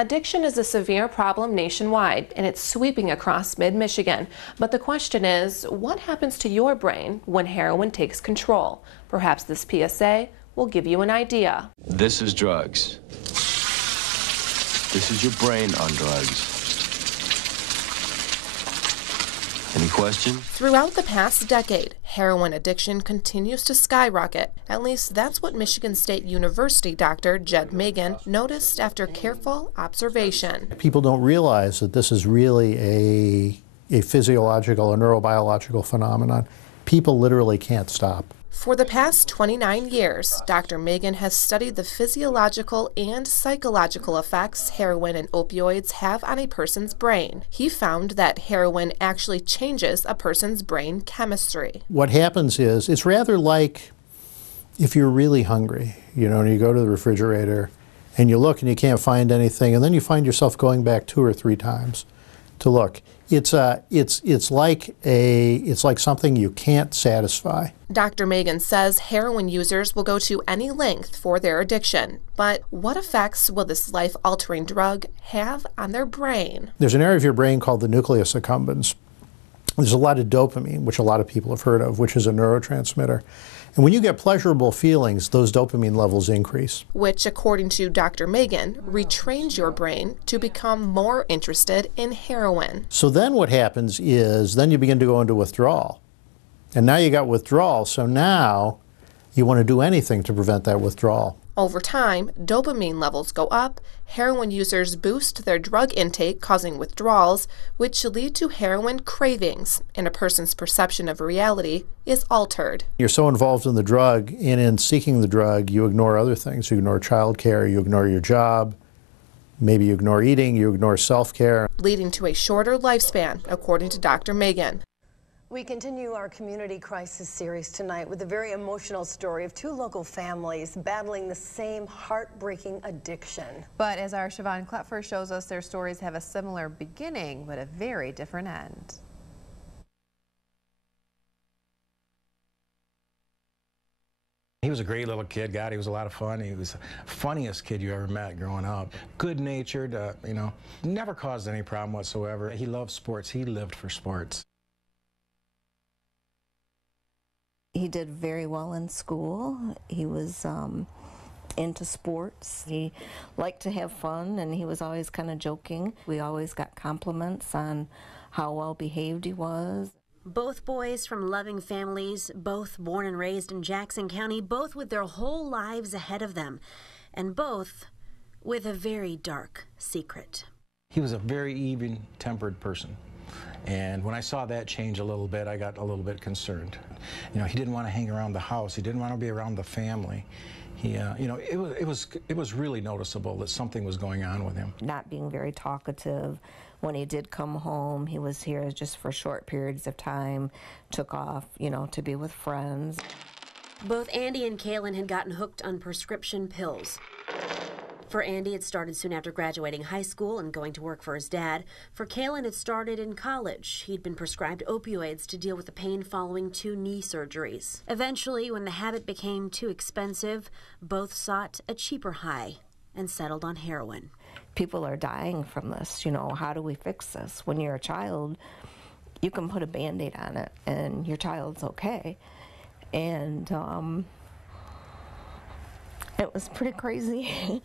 Addiction is a severe problem nationwide, and it's sweeping across mid-Michigan. But the question is, what happens to your brain when heroin takes control? Perhaps this PSA will give you an idea. This is drugs. This is your brain on drugs. Any questions? Throughout the past decade, heroin addiction continues to skyrocket. At least that's what Michigan State University Dr. Jed Megan noticed after careful observation. People don't realize that this is really a physiological or neurobiological phenomenon. People literally can't stop. For the past 29 years, Dr. Megan has studied the physiological and psychological effects heroin and opioids have on a person's brain. He found that heroin actually changes a person's brain chemistry. What happens is, it's rather like if you're really hungry, and you go to the refrigerator and you look and you can't find anything, and then you find yourself going back 2 or 3 times to look. It's like something you can't satisfy. Dr. Megan says heroin users will go to any length for their addiction. But what effects will this life-altering drug have on their brain? There's an area of your brain called the nucleus accumbens. There's a lot of dopamine, which a lot of people have heard of, which is a neurotransmitter. And when you get pleasurable feelings, those dopamine levels increase. Which, according to Dr. Megan, retrains your brain to become more interested in heroin. So then what happens is, then you begin to go into withdrawal. And now you got withdrawal, so now you want to do anything to prevent that withdrawal. Over time, dopamine levels go up, heroin users boost their drug intake, causing withdrawals, which lead to heroin cravings, and a person's perception of reality is altered. You're so involved in the drug, and in seeking the drug, you ignore other things. You ignore childcare, you ignore your job, maybe you ignore eating, you ignore self-care. Leading to a shorter lifespan, according to Dr. Megan. We continue our community crisis series tonight with a very emotional story of 2 local families battling the same heartbreaking addiction. But as our Siobhan Klepfer shows us, their stories have a similar beginning, but a very different end. He was a great little kid. God, he was a lot of fun. He was the funniest kid you ever met growing up. Good-natured, never caused any problem whatsoever. He loved sports. He lived for sports. He did very well in school. He was into sports. He liked to have fun, and he was always kind of joking. We always got compliments on how well behaved he was. Both boys from loving families, both born and raised in Jackson County, both with their whole lives ahead of them, and both with a very dark secret. He was a very even-tempered person. And when I saw that change a little bit, I got a little bit concerned. He didn't want to hang around the house. He didn't want to be around the family. It was really noticeable that something was going on with him. Not being very talkative. When he did come home, he was here just for short periods of time, took off, to be with friends. Both Andy and Kaylin had gotten hooked on prescription pills. For Andy, it started soon after graduating high school and going to work for his dad. For Kaylin, it started in college. He'd been prescribed opioids to deal with the pain following 2 knee surgeries. Eventually, when the habit became too expensive, both sought a cheaper high and settled on heroin. People are dying from this. How do we fix this? When you're a child, you can put a Band-Aid on it and your child's okay. And it was pretty crazy.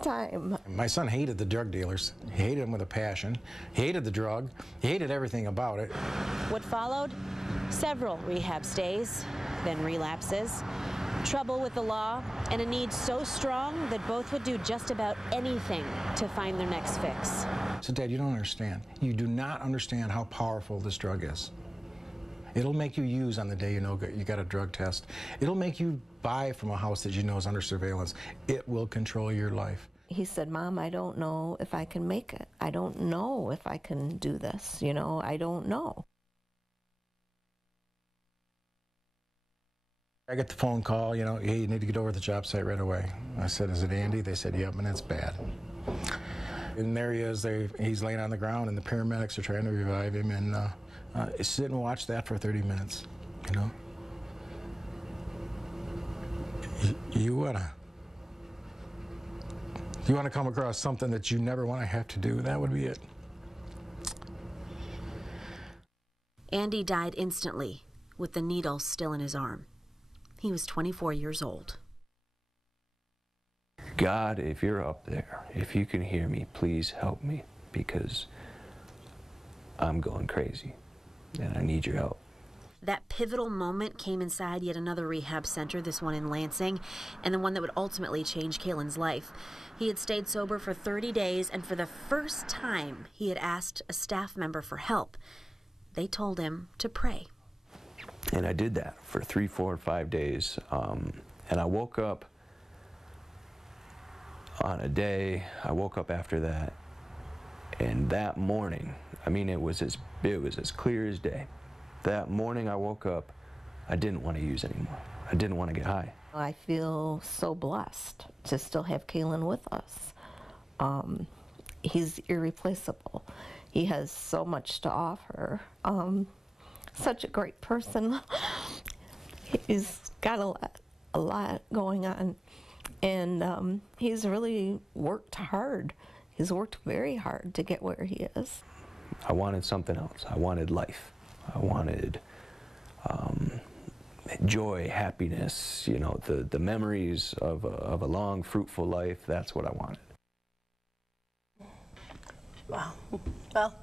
Time. My son hated the drug dealers. He hated them with a passion. He hated the drug. He hated everything about it. What followed? Several rehab stays, then relapses, trouble with the law, and a need so strong that both would do just about anything to find their next fix. So, Dad, you don't understand. You do not understand how powerful this drug is. It'll make you use on the day you got a drug test. It'll make you buy from a house that you know is under surveillance. It will control your life. He said, Mom, I don't know if I can make it. I don't know if I can do this. I don't know. I get the phone call, hey, you need to get over to the job site right away. I said, is it Andy? They said, yep, and it's bad. And there he is. He's laying on the ground, and the paramedics are trying to revive him, and sit and watch that for 30 minutes, You You want to come across something that you never want to have to do, that would be it. Andy died instantly, with the needle still in his arm. He was 24 years old. God, if you're up there, if you can hear me, please help me, because I'm going crazy and I need your help. That pivotal moment came inside yet another rehab center, this one in Lansing, and the one that would ultimately change Kaylin's life. He had stayed sober for 30 days, and for the first time, he had asked a staff member for help. They told him to pray. And I did that for 3, 4, 5 days. And I woke up on a day, I woke up after that, and that morning, I mean, it was as clear as day. That morning I woke up, I didn't want to use anymore. I didn't want to get high. I feel so blessed to still have Kaylin with us. He's irreplaceable. He has so much to offer. Such a great person. He's got a lot going on, and he's really worked hard. He's worked very hard to get where he is. I wanted something else. I wanted life. I wanted joy, happiness, you know, the memories of a long, fruitful life. That's what I wanted. Wow. Well,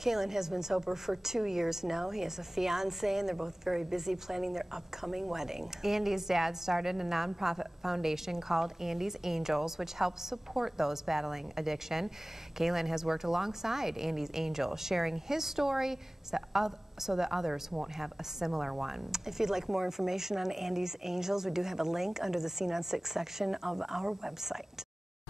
Kaylin has been sober for 2 years now. He has a fiance, and they're both very busy planning their upcoming wedding. Andy's dad started a nonprofit foundation called Andy's Angels, which helps support those battling addiction. Kaylin has worked alongside Andy's Angels, sharing his story so that others won't have a similar one. If you'd like more information on Andy's Angels, we do have a link under the Scene on 6 section of our website.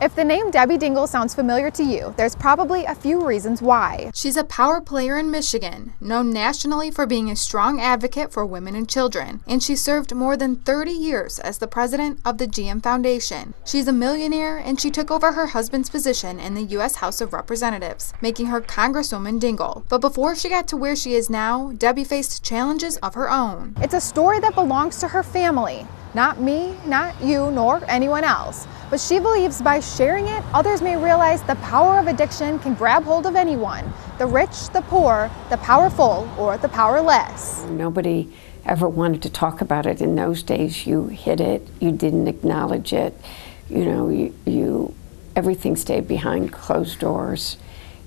If the name Debbie Dingle sounds familiar to you, there's probably a few reasons why. She's a power player in Michigan, known nationally for being a strong advocate for women and children, and she served more than 30 years as the president of the GM Foundation. She's a millionaire, and she took over her husband's position in the U.S. House of Representatives, making her Congresswoman Dingle. But before she got to where she is now, Debbie faced challenges of her own. It's a story that belongs to her family. Not me, not you, nor anyone else. But she believes by sharing it, others may realize the power of addiction can grab hold of anyone. The rich, the poor, the powerful, or the powerless. Nobody ever wanted to talk about it in those days. You hid it, you didn't acknowledge it. You know, everything stayed behind closed doors.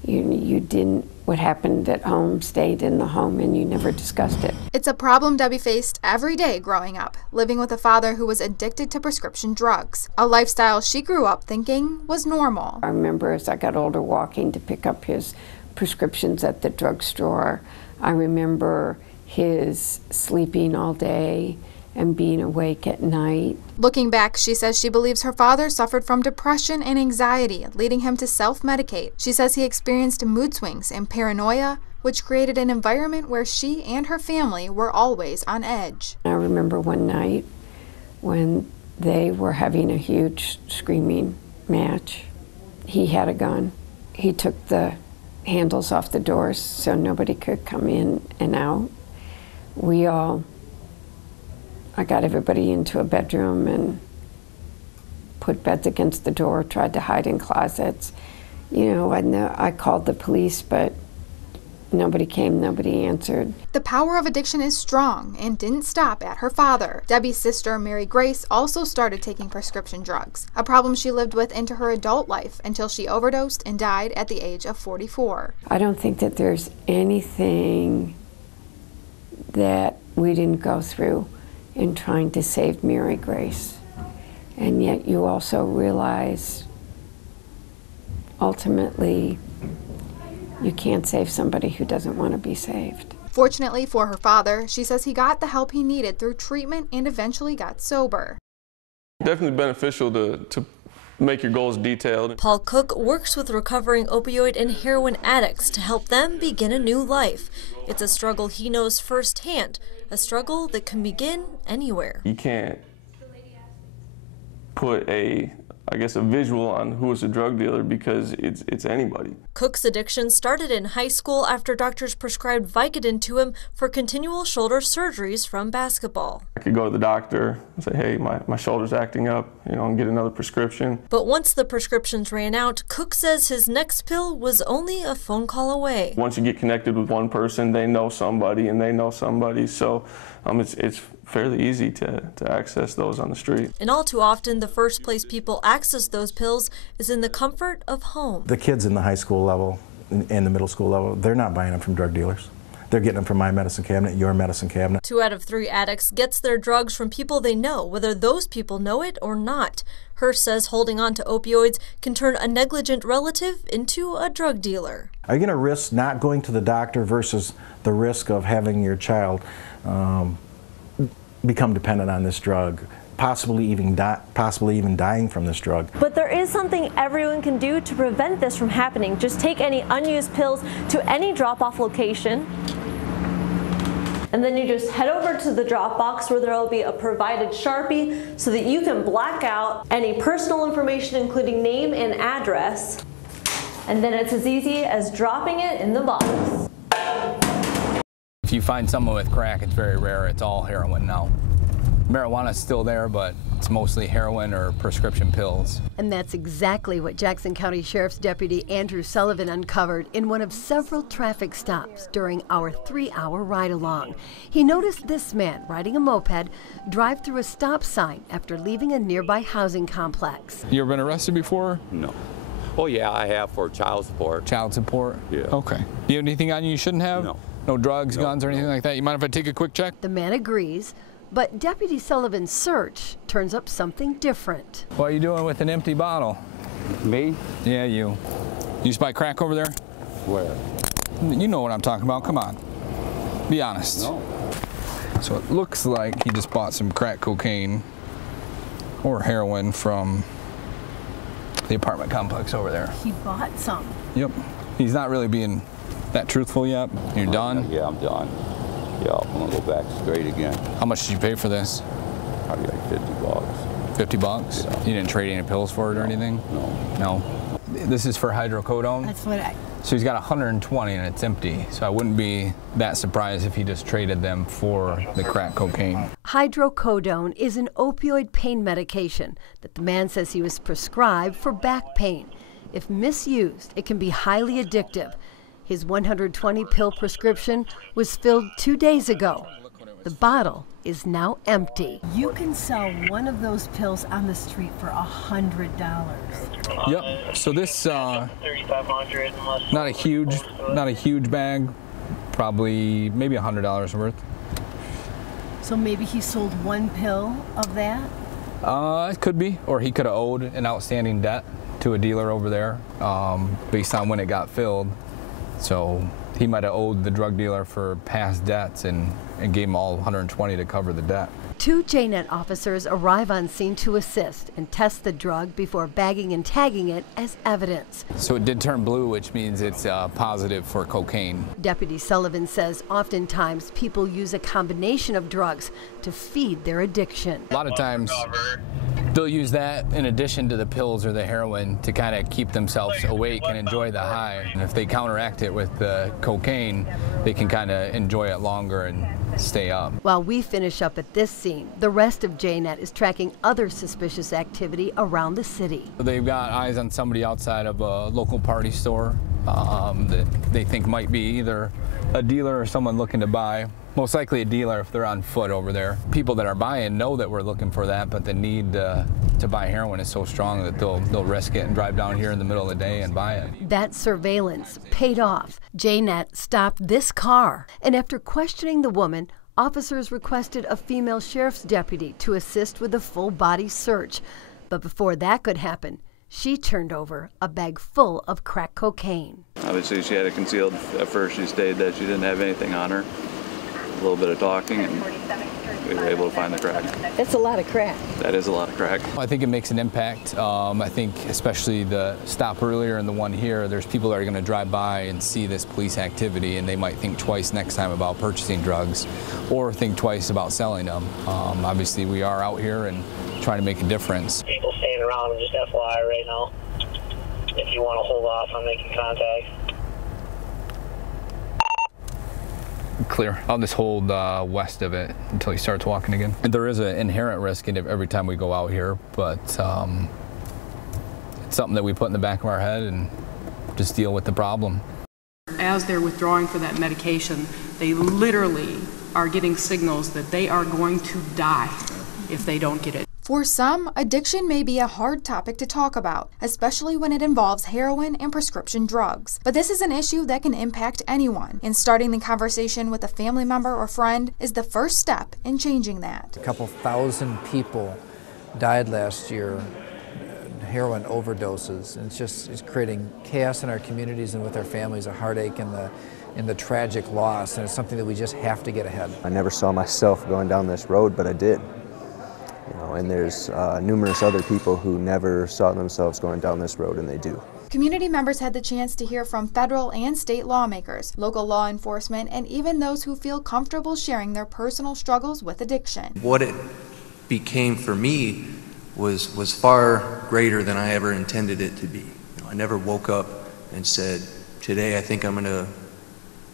You didn't, what happened at home stayed in the home, and you never discussed it. It's a problem Debbie faced every day growing up, living with a father who was addicted to prescription drugs, a lifestyle she grew up thinking was normal. I remember as I got older walking to pick up his prescriptions at the drugstore. I remember his sleeping all day and being awake at night. Looking back, she says she believes her father suffered from depression and anxiety, leading him to self-medicate. She says he experienced mood swings and paranoia, which created an environment where she and her family were always on edge. I remember one night when they were having a huge screaming match. He had a gun. He took the handles off the doors so nobody could come in and out. I got everybody into a bedroom and put beds against the door, tried to hide in closets. You know, I called the police, but nobody came, nobody answered. The power of addiction is strong and didn't stop at her father. Debbie's sister, Mary Grace, also started taking prescription drugs, a problem she lived with into her adult life until she overdosed and died at the age of 44. I don't think that there's anything that we didn't go through in trying to save Mary Grace. And yet you also realize ultimately you can't save somebody who doesn't want to be saved. Fortunately for her father, she says he got the help he needed through treatment and eventually got sober. Definitely beneficial to make your goals detailed. Paul Cook works with recovering opioid and heroin addicts to help them begin a new life. It's a struggle he knows firsthand, a struggle that can begin anywhere. You can't put a I guess, a visual on who is a drug dealer, because it's anybody. Cook's addiction started in high school after doctors prescribed Vicodin to him for continual shoulder surgeries from basketball. I could go to the doctor and say, hey, my shoulder's acting up, and get another prescription. But once the prescriptions ran out, Cook says his next pill was only a phone call away. Once you get connected with one person, they know somebody and they know somebody, so it's fairly easy to access those on the street. And all too often, the first place people access those pills is in the comfort of home. The kids in the high school level and the middle school level, they're not buying them from drug dealers. They're getting them from my medicine cabinet, your medicine cabinet. 2 out of 3 addicts gets their drugs from people they know, whether those people know it or not. Hirsch says holding on to opioids can turn a negligent relative into a drug dealer. Are you going to risk not going to the doctor versus the risk of having your child become dependent on this drug, possibly even dying from this drug? But there is something everyone can do to prevent this from happening. Just take any unused pills to any drop-off location, and then you just head over to the drop box where there will be a provided Sharpie so that you can black out any personal information, including name and address, and then it's as easy as dropping it in the box. If you find someone with crack, it's very rare. It's all heroin now. Marijuana is still there, but it's mostly heroin or prescription pills. And that's exactly what Jackson County Sheriff's Deputy Andrew Sullivan uncovered in one of several traffic stops during our 3-hour ride-along. He noticed this man riding a moped drive through a stop sign after leaving a nearby housing complex. You ever been arrested before? No. Oh yeah, I have, for child support. Child support? Yeah. Okay. Do you have anything on you you shouldn't have? No. No drugs, guns, or anything like that? You mind if I take a quick check? The man agrees, but Deputy Sullivan's search turns up something different. What are you doing with an empty bottle? Me? Yeah, you. You spy crack over there? Where? You know what I'm talking about. Come on. Be honest. No. So it looks like he just bought some crack cocaine or heroin from the apartment complex over there. He bought some. Yep. He's not really being that truthful yet. You're done? Yeah, I'm done. Yeah, I'm gonna go back straight again. How much did you pay for this? Probably like 50 bucks. 50 bucks? Yeah. You didn't trade any pills for it or anything? No. No. This is for hydrocodone? That's what So he's got 120 and it's empty. So I wouldn't be that surprised if he just traded them for the crack cocaine. Hydrocodone is an opioid pain medication that the man says he was prescribed for back pain. If misused, it can be highly addictive. His 120-pill prescription was filled 2 days ago. The bottle is now empty. You can sell one of those pills on the street for $100. Yep. So this not a huge bag, probably maybe $100 worth. So maybe he sold one pill of that? It could be, or he could have owed an outstanding debt to a dealer over there, based on when it got filled. So he might have owed the drug dealer for past debts and gave him all 120 to cover the debt. 2 JNet officers arrive on scene to assist and test the drug before bagging and tagging it as evidence. So it did turn blue, which means it's positive for cocaine. Deputy Sullivan says oftentimes people use a combination of drugs to feed their addiction. A lot of times they'll use that in addition to the pills or the heroin to kind of keep themselves awake and enjoy the high. And if they counteract it with the cocaine, they can kind of enjoy it longer and stay up. While we finish up at this scene, the rest of JNet is tracking other suspicious activity around the city. They've got eyes on somebody outside of a local party store that they think might be either a dealer or someone looking to buy. Most likely a dealer if they're on foot over there. People that are buying know that we're looking for that, but the need to buy heroin is so strong that they'll risk it and drive down here in the middle of the day and buy it. That surveillance paid off. JNet stopped this car, and after questioning the woman, officers requested a female sheriff's deputy to assist with a full-body search. But before that could happen, she turned over a bag full of crack cocaine. Obviously, she had it concealed. At first, she stated that she didn't have anything on her. A little bit of talking, and we were able to find the crack. That's a lot of crack. That is a lot of crack. I think it makes an impact. I think especially the stop earlier and the one here, there's people that are going to drive by and see this police activity, and they might think twice next time about purchasing drugs or think twice about selling them. Obviously, we are out here and trying to make a difference. People staying around, just FYI right now, if you want to hold off on making contact. Clear. I'll just hold west of it until he starts walking again. And there is an inherent risk in it every time we go out here, but it's something that we put in the back of our head and just deal with the problem. As they're withdrawing for that medication, they literally are getting signals that they are going to die if they don't get it. For some, addiction may be a hard topic to talk about, especially when it involves heroin and prescription drugs. But this is an issue that can impact anyone, and starting the conversation with a family member or friend is the first step in changing that. A couple thousand people died last year, heroin overdoses, and it's creating chaos in our communities and with our families, a heartache and the tragic loss, and it's something that we just have to get ahead. I never saw myself going down this road, but I did. And there's numerous other people who never saw themselves going down this road, and they do. Community members had the chance to hear from federal and state lawmakers, local law enforcement, and even those who feel comfortable sharing their personal struggles with addiction. What it became for me was far greater than I ever intended it to be. I never woke up and said, today I think I'm going to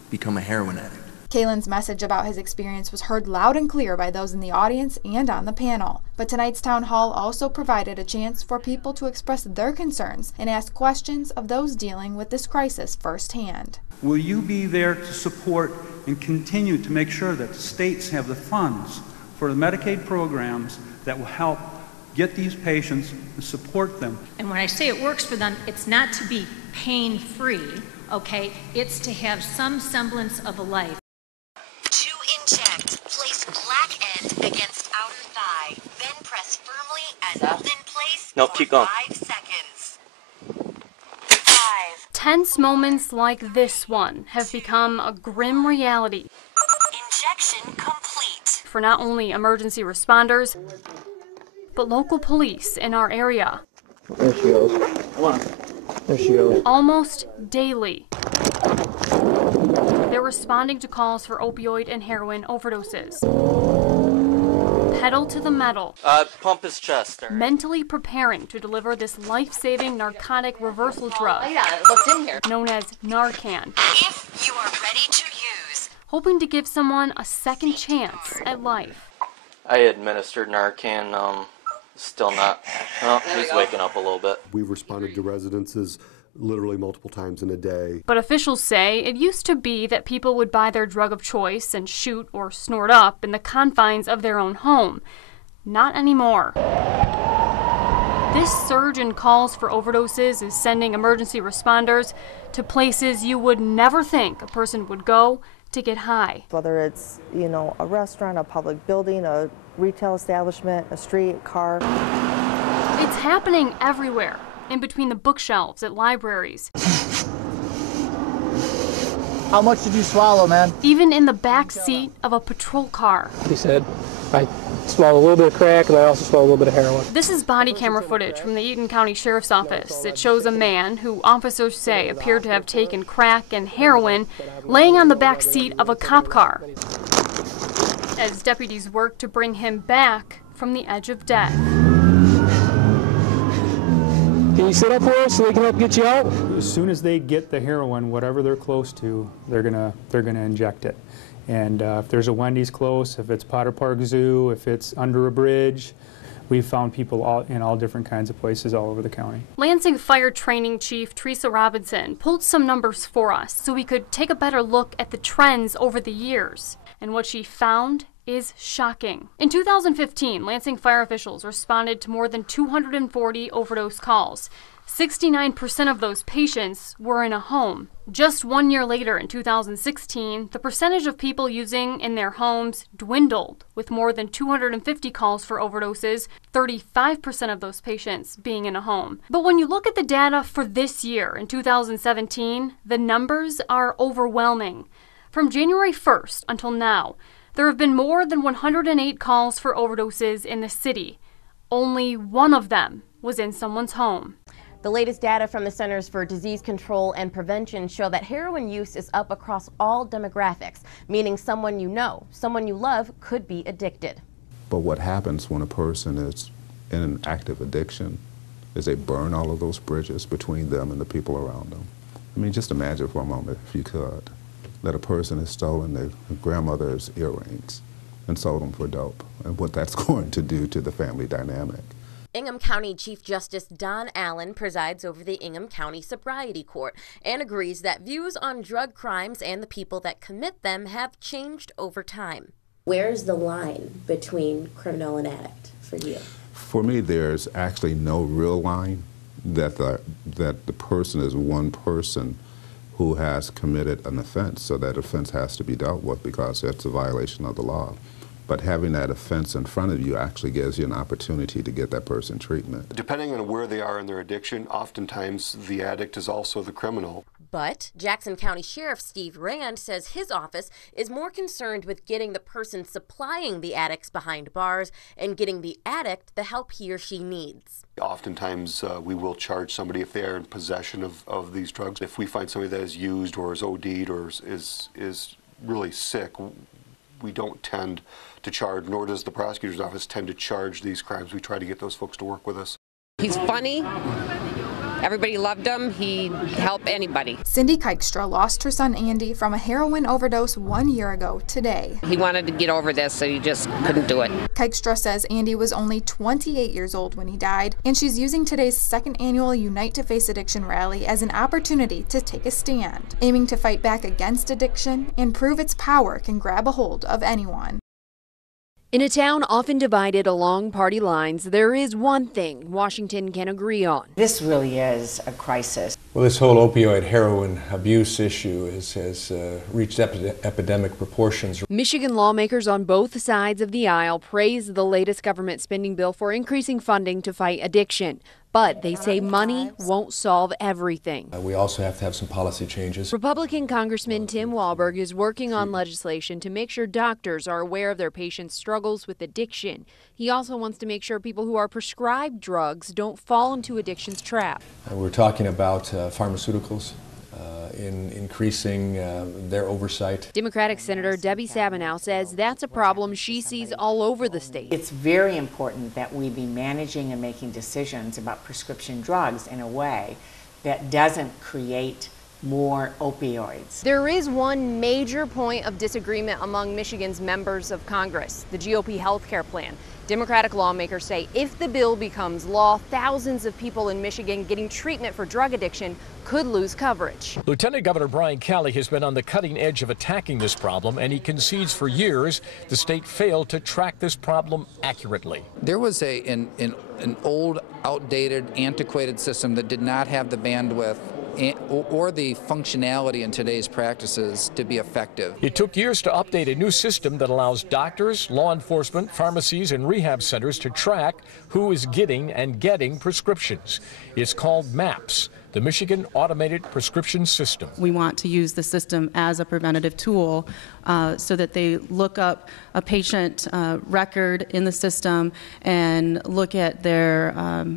become a heroin addict. Kalen's message about his experience was heard loud and clear by those in the audience and on the panel. But tonight's town hall also provided a chance for people to express their concerns and ask questions of those dealing with this crisis firsthand. Will you be there to support and continue to make sure that the states have the funds for the Medicaid programs that will help get these patients and support them? And when I say it works for them, it's not to be pain-free, okay? It's to have some semblance of a life. To inject, place black end against outer thigh, then press firmly and hold in place for keep going. 5 seconds. 5. Tense moments like this one have become a grim reality. Injection complete. For not only emergency responders, but local police in our area. There she goes. Come on. There she goes. Almost daily, they're responding to calls for opioid and heroin overdoses. Pedal to the metal. Pump his chest. There. Mentally preparing to deliver this life-saving narcotic reversal drug. Yeah, it looked in here. Known as Narcan. If you are ready to use. Hoping to give someone a second chance at life. I administered Narcan. Still not. Oh, he's waking up a little bit. We've responded to residences literally multiple times in a day. But officials say it used to be that people would buy their drug of choice and shoot or snort up in the confines of their own home. Not anymore. This surge in calls for overdoses is sending emergency responders to places you would never think a person would go to get high. Whether it's, a restaurant, a public building, a retail establishment, a street, a car. It's happening everywhere, in between the bookshelves at libraries. How much did you swallow, man? Even in the back seat of a patrol car. He said, I swallowed a little bit of crack and I also swallowed a little bit of heroin. This is body camera footage from the Eaton County Sheriff's Office. It shows a man who officers say appeared to have taken crack and heroin laying on the back seat of a cop car as deputies work to bring him back from the edge of death. Can you sit up for us so we can help get you out? As soon as they get the heroin, whatever they're close to, they're gonna inject it. And if there's a Wendy's close, if it's Potter Park Zoo, if it's under a bridge, we've found people in all different kinds of places all over the county. Lansing Fire Training Chief Teresa Robinson pulled some numbers for us so we could take a better look at the trends over the years. And what she found is shocking. In 2015, Lansing fire officials responded to more than 240 overdose calls. 69% of those patients were in a home. Just 1 year later, in 2016, the percentage of people using in their homes dwindled, with more than 250 calls for overdoses, 35% of those patients being in a home. But when you look at the data for this year, in 2017, the numbers are overwhelming. From January 1st until now, there have been more than 108 calls for overdoses in the city. Only one of them was in someone's home. The latest data from the Centers for Disease Control and Prevention show that heroin use is up across all demographics, meaning someone you know, someone you love could be addicted. But what happens when a person is in an active addiction is they burn all of those bridges between them and the people around them. I mean, just imagine for a moment, if you could, that a person has stolen their grandmother's earrings and sold them for dope, and what that's going to do to the family dynamic. Ingham County Chief Justice Don Allen presides over the Ingham County Sobriety Court and agrees that views on drug crimes and the people that commit them have changed over time. Where's the line between criminal and addict for you? For me, there's actually no real line that the person is one person who has committed an offense, so that offense has to be dealt with because it's a violation of the law. But having that offense in front of you actually gives you an opportunity to get that person treatment. Depending on where they are in their addiction, oftentimes the addict is also the criminal. But Jackson County Sheriff Steve Rand says his office is more concerned with getting the person supplying the addicts behind bars and getting the addict the help he or she needs. Oftentimes we will charge somebody if they are in possession of these drugs. If we find somebody that is used or is OD'd or is really sick, we don't tend to charge, nor does the prosecutor's office tend to charge these crimes. We try to get those folks to work with us. He's funny. Everybody loved him. He'd help anybody. Cindy Keikstra lost her son Andy from a heroin overdose 1 year ago today. He wanted to get over this, so he just couldn't do it. Keikstra says Andy was only 28 years old when he died, and she's using today's second annual Unite to Face Addiction rally as an opportunity to take a stand, aiming to fight back against addiction and prove its power can grab a hold of anyone. In a town often divided along party lines, there is one thing Washington can agree on. This really is a crisis. Well, this whole opioid heroin abuse issue has reached epidemic proportions. Michigan lawmakers on both sides of the aisle praise the latest government spending bill for increasing funding to fight addiction. But they say money won't solve everything. We also have to have some policy changes. Republican Congressman Tim Walberg is working on legislation to make sure doctors are aware of their patients' struggles with addiction. He also wants to make sure people who are prescribed drugs don't fall into addiction's trap. We're talking about pharmaceuticals, in increasing their oversight. Democratic Senator Debbie Sabinow says that's a problem she sees all over the state. It's very important that we be managing and making decisions about prescription drugs in a way that doesn't create more opioids. There is one major point of disagreement among Michigan's members of Congress, the GOP health care plan. Democratic lawmakers say if the bill becomes law, thousands of people in Michigan getting treatment for drug addiction could lose coverage. Lieutenant Governor Brian Kelly has been on the cutting edge of attacking this problem, and he concedes for years the state failed to track this problem accurately. There was an old, outdated, antiquated system that did not have the bandwidth or the functionality in today's practices to be effective. It took years to update a new system that allows doctors, law enforcement, pharmacies, and rehab centers to track who is getting prescriptions. It's called MAPS, the Michigan Automated Prescription System. We want to use the system as a preventative tool so that they look up a patient record in the system and look at their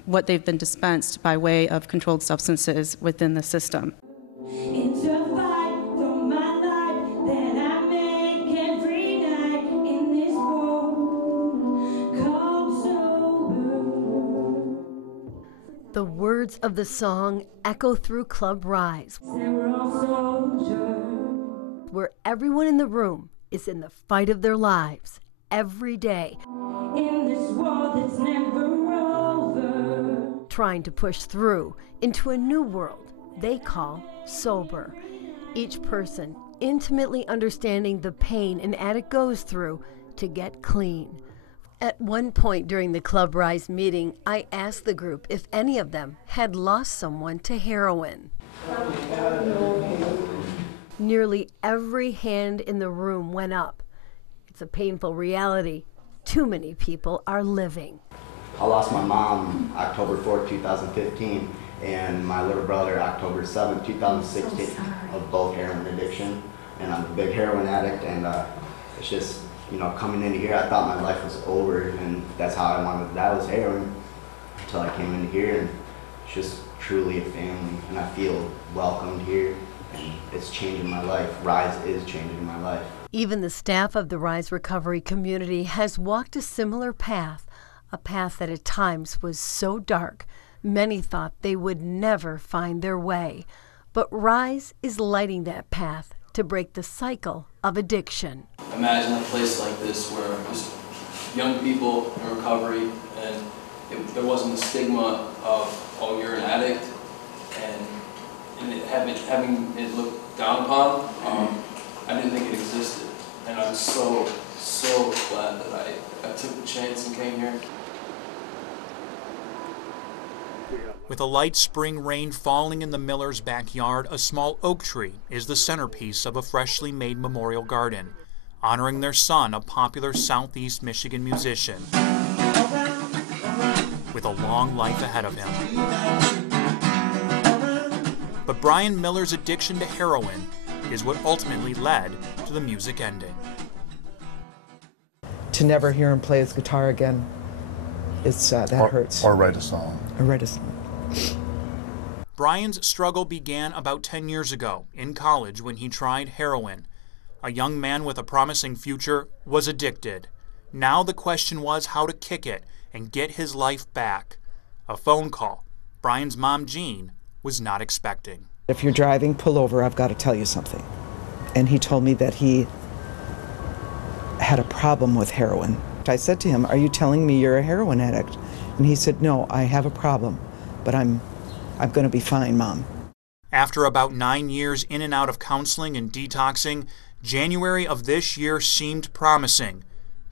what they've been dispensed by way of controlled substances within the system. The words of the song echo through Club Rise, where everyone in the room is in the fight of their lives every day, in this world that's never over, trying to push through into a new world they call sober. Each person intimately understanding the pain an addict goes through to get clean. At one point during the Club Rise meeting, I asked the group if any of them had lost someone to heroin. Nearly every hand in the room went up. It's a painful reality too many people are living. I lost my mom October 4th, 2015, and my little brother October 7th, 2016, of both heroin addiction. And I'm a big heroin addict, and it's just, you know, coming into here, I thought my life was over, and that's how I wanted to die, was heroin, until I came into here, and it's just truly a family, and I feel welcomed here, and it's changing my life. Rise is changing my life. Even the staff of the Rise recovery community has walked a similar path, a path that at times was so dark, Many thought they would never find their way, but Rise is lighting that path to break the cycle of addiction. Imagine a place like this where just young people in recovery, and there wasn't the stigma of, oh, you're an addict, and having it looked down upon. I didn't think it existed, and I'm so glad that I took the chance and came here. With a light spring rain falling in the Millers' backyard, a small oak tree is the centerpiece of a freshly made memorial garden, honoring their son, a popular Southeast Michigan musician, with a long life ahead of him. But Brian Miller's addiction to heroin is what ultimately led to the music ending. To never hear him play his guitar again, that hurts. Or write a song. Or write a song. Brian's struggle began about 10 years ago in college when he tried heroin. A young man with a promising future was addicted. Now the question was how to kick it and get his life back. A phone call Brian's mom, Jean, was not expecting. If you're driving, pull over, I've got to tell you something. And he told me that he had a problem with heroin. I said to him, are you telling me you're a heroin addict? And he said, no, I have a problem, but I'm going to be fine, Mom. After about 9 years in and out of counseling and detoxing, January of this year seemed promising.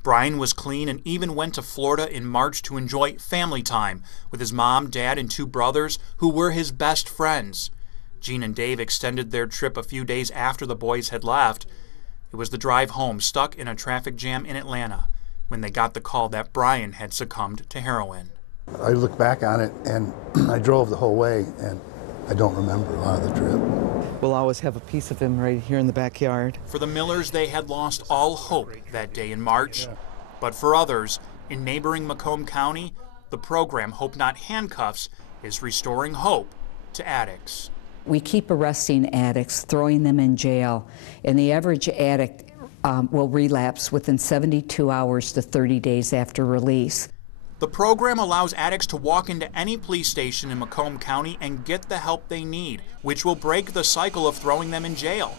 Brian was clean and even went to Florida in March to enjoy family time with his mom, dad, and 2 brothers who were his best friends. Jean and Dave extended their trip a few days after the boys had left. It was the drive home, stuck in a traffic jam in Atlanta, when they got the call that Brian had succumbed to heroin. I look back on it, and I drove the whole way, and I don't remember a lot of the trip. We'll always have a piece of him right here in the backyard. For the Millers, they had lost all hope that day in March. But for others, in neighboring Macomb County, the program Hope Not Handcuffs is restoring hope to addicts. We keep arresting addicts, throwing them in jail, and the average addict will relapse within 72 hours to 30 days after release. The program allows addicts to walk into any police station in Macomb County and get the help they need, which will break the cycle of throwing them in jail.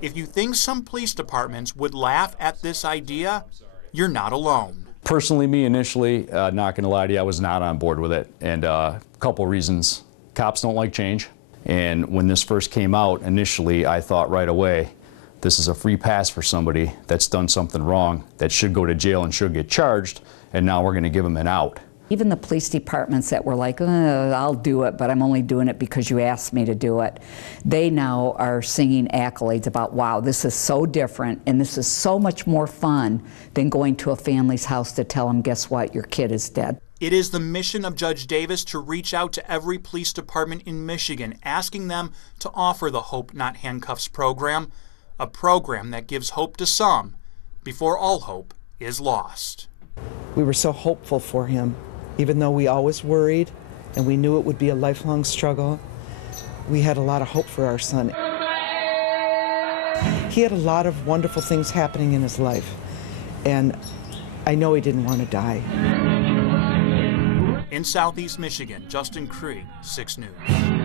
If you think some police departments would laugh at this idea, you're not alone. Personally, me initially, not gonna lie to you, I was not on board with it, and a couple reasons. Cops don't like change, and when this first came out, initially I thought right away, this is a free pass for somebody that's done something wrong, that should go to jail and should get charged, and now we're gonna give them an out. Even the police departments that were like, I'll do it, but I'm only doing it because you asked me to do it, they now are singing accolades about, wow, this is so different, and this is so much more fun than going to a family's house to tell them, guess what, your kid is dead. It is the mission of Judge Davis to reach out to every police department in Michigan, asking them to offer the Hope Not Handcuffs program, a program that gives hope to some before all hope is lost. We were so hopeful for him, even though we always worried and we knew it would be a lifelong struggle. We had a lot of hope for our son. He had a lot of wonderful things happening in his life, and I know he didn't want to die. In Southeast Michigan, Justin Krieg, 6 News.